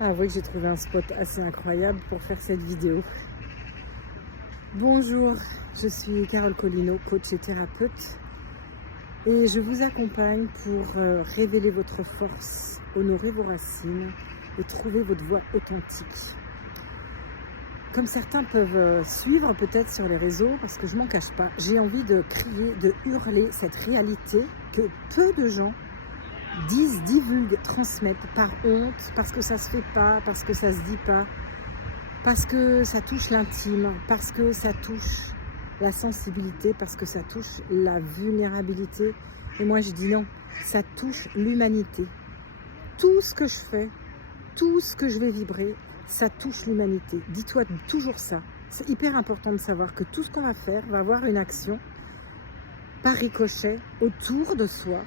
Ah oui, j'ai trouvé un spot assez incroyable pour faire cette vidéo. Bonjour, je suis Carole Collineau, coach et thérapeute, et je vous accompagne pour révéler votre force, honorer vos racines et trouver votre voie authentique. Comme certains peuvent suivre peut-être sur les réseaux, parce que je m'en cache pas, j'ai envie de crier, de hurler cette réalité que peu de gens disent, divulguent, transmettent par honte, parce que ça se fait pas, parce que ça se dit pas, parce que ça touche l'intime, parce que ça touche la sensibilité, parce que ça touche la vulnérabilité. Et moi je dis non, ça touche l'humanité. Tout ce que je fais, tout ce que je vais vibrer, ça touche l'humanité. Dis-toi toujours ça. C'est hyper important de savoir que tout ce qu'on va faire va avoir une action par ricochet autour de soi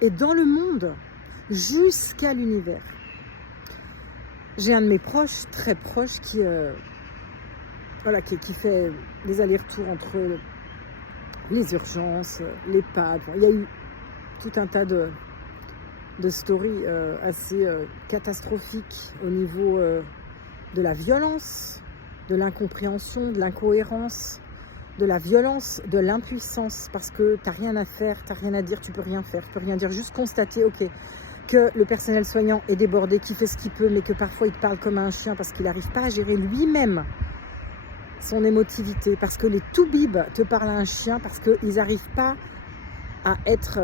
et dans le monde jusqu'à l'univers. J'ai un de mes proches, très proche, qui fait des allers-retours entre les urgences, l'EHPAD. Bon, il y a eu tout un tas de stories assez catastrophiques au niveau de la violence, de l'incompréhension, de l'incohérence, de la violence, de l'impuissance, parce que tu n'as rien à faire, tu n'as rien à dire, tu peux rien faire, tu peux rien dire, juste constater, ok, que le personnel soignant est débordé, qu'il fait ce qu'il peut, mais que parfois il te parle comme un chien parce qu'il n'arrive pas à gérer lui-même son émotivité, parce que les toubibs te parlent à un chien, parce qu'ils n'arrivent pas à être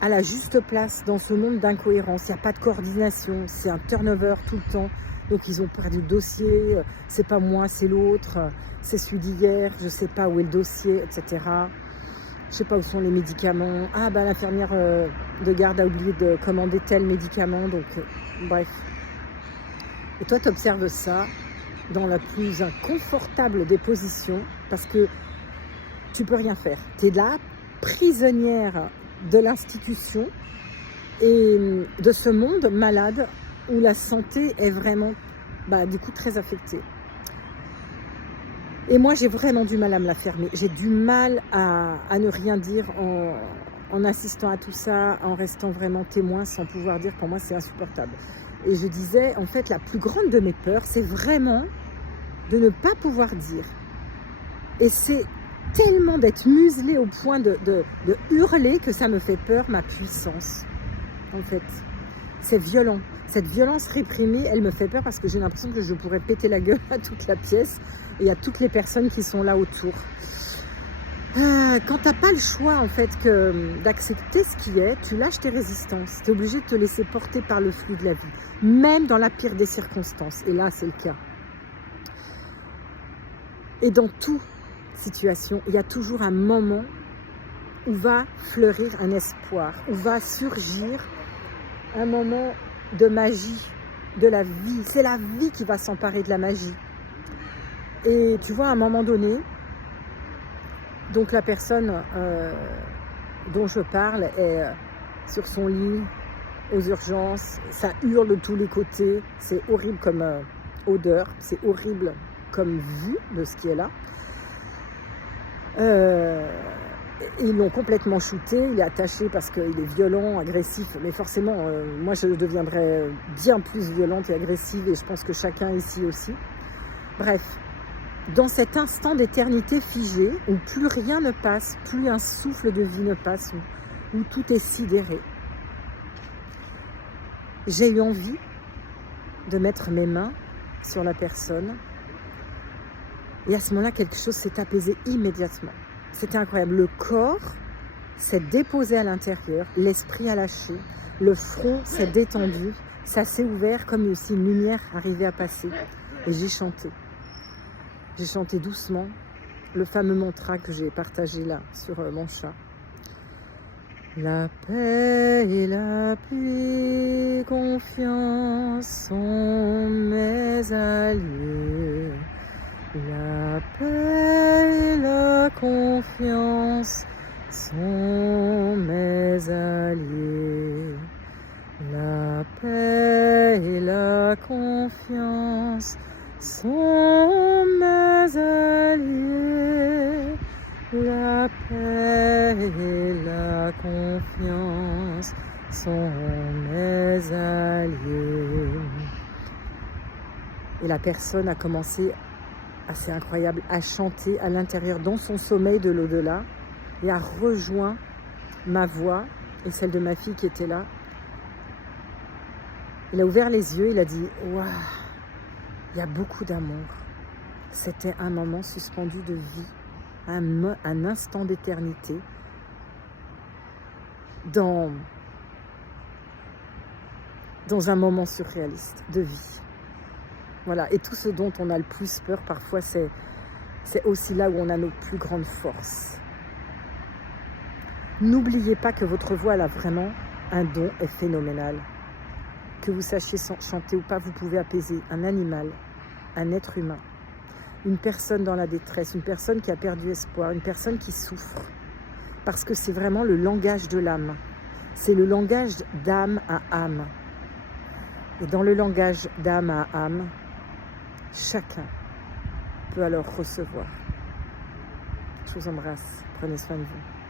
à la juste place dans ce monde d'incohérence. Il n'y a pas de coordination, c'est un turnover tout le temps. Donc ils ont perdu le dossier, c'est pas moi, c'est l'autre, c'est celui d'hier, je sais pas où est le dossier, etc. Je sais pas où sont les médicaments. Ah bah l'infirmière de garde a oublié de commander tel médicament, donc bref. Et toi tu observes ça dans la plus inconfortable des positions, parce que tu peux rien faire. Tu es là, prisonnière de l'institution et de ce monde malade où la santé est vraiment, du coup, très affectée. Et moi, j'ai vraiment du mal à me la fermer. J'ai du mal à ne rien dire en assistant à tout ça, en restant vraiment témoin sans pouvoir dire. Pour moi, c'est insupportable. Et je disais, en fait, la plus grande de mes peurs, c'est vraiment de ne pas pouvoir dire. Et c'est tellement d'être muselée au point de hurler que ça me fait peur, ma puissance. En fait, c'est violent. Cette violence réprimée, elle me fait peur parce que j'ai l'impression que je pourrais péter la gueule à toute la pièce et à toutes les personnes qui sont là autour. Quand tu n'as pas le choix en fait d'accepter ce qui est, tu lâches tes résistances. Tu es obligé de te laisser porter par le flux de la vie, même dans la pire des circonstances. Et là, c'est le cas. Et dans toute situation, il y a toujours un moment où va fleurir un espoir, où va surgir un moment de magie, de la vie. C'est la vie qui va s'emparer de la magie. Et tu vois, à un moment donné, donc la personne dont je parle est sur son lit, aux urgences, ça hurle de tous les côtés, c'est horrible comme odeur, c'est horrible comme vue de ce qui est là. Ils l'ont complètement shooté, il est attaché parce qu'il est violent, agressif, mais forcément, moi je deviendrais bien plus violente et agressive, et je pense que chacun ici aussi. Bref, dans cet instant d'éternité figée, où plus rien ne passe, plus un souffle de vie ne passe, où tout est sidéré, j'ai eu envie de mettre mes mains sur la personne, et à ce moment-là, quelque chose s'est apaisé immédiatement. C'était incroyable. Le corps s'est déposé à l'intérieur, l'esprit a lâché, le front s'est détendu, ça s'est ouvert comme si une lumière arrivait à passer. Et j'ai chanté. J'ai chanté doucement le fameux mantra que j'ai partagé là sur mon chat. La paix et la pluie, confiance sont mes alliés. La paix et la confiance sont mes alliés. La paix et la confiance sont mes alliés. La paix et la confiance sont mes alliés. Et la personne a commencé, assez incroyable, à chanter à l'intérieur, dans son sommeil de l'au-delà, et a rejoint ma voix et celle de ma fille qui était là. Il a ouvert les yeux, il a dit « Waouh, il y a beaucoup d'amour. » C'était un moment suspendu de vie, un instant d'éternité, dans un moment surréaliste de vie. Voilà, et tout ce dont on a le plus peur, parfois, c'est aussi là où on a nos plus grandes forces. N'oubliez pas que votre voix, elle a vraiment un don est phénoménal. Que vous sachiez chanter ou pas, vous pouvez apaiser un animal, un être humain, une personne dans la détresse, une personne qui a perdu espoir, une personne qui souffre. Parce que c'est vraiment le langage de l'âme. C'est le langage d'âme à âme. Et dans le langage d'âme à âme, chacun peut alors recevoir. Je vous embrasse. Prenez soin de vous.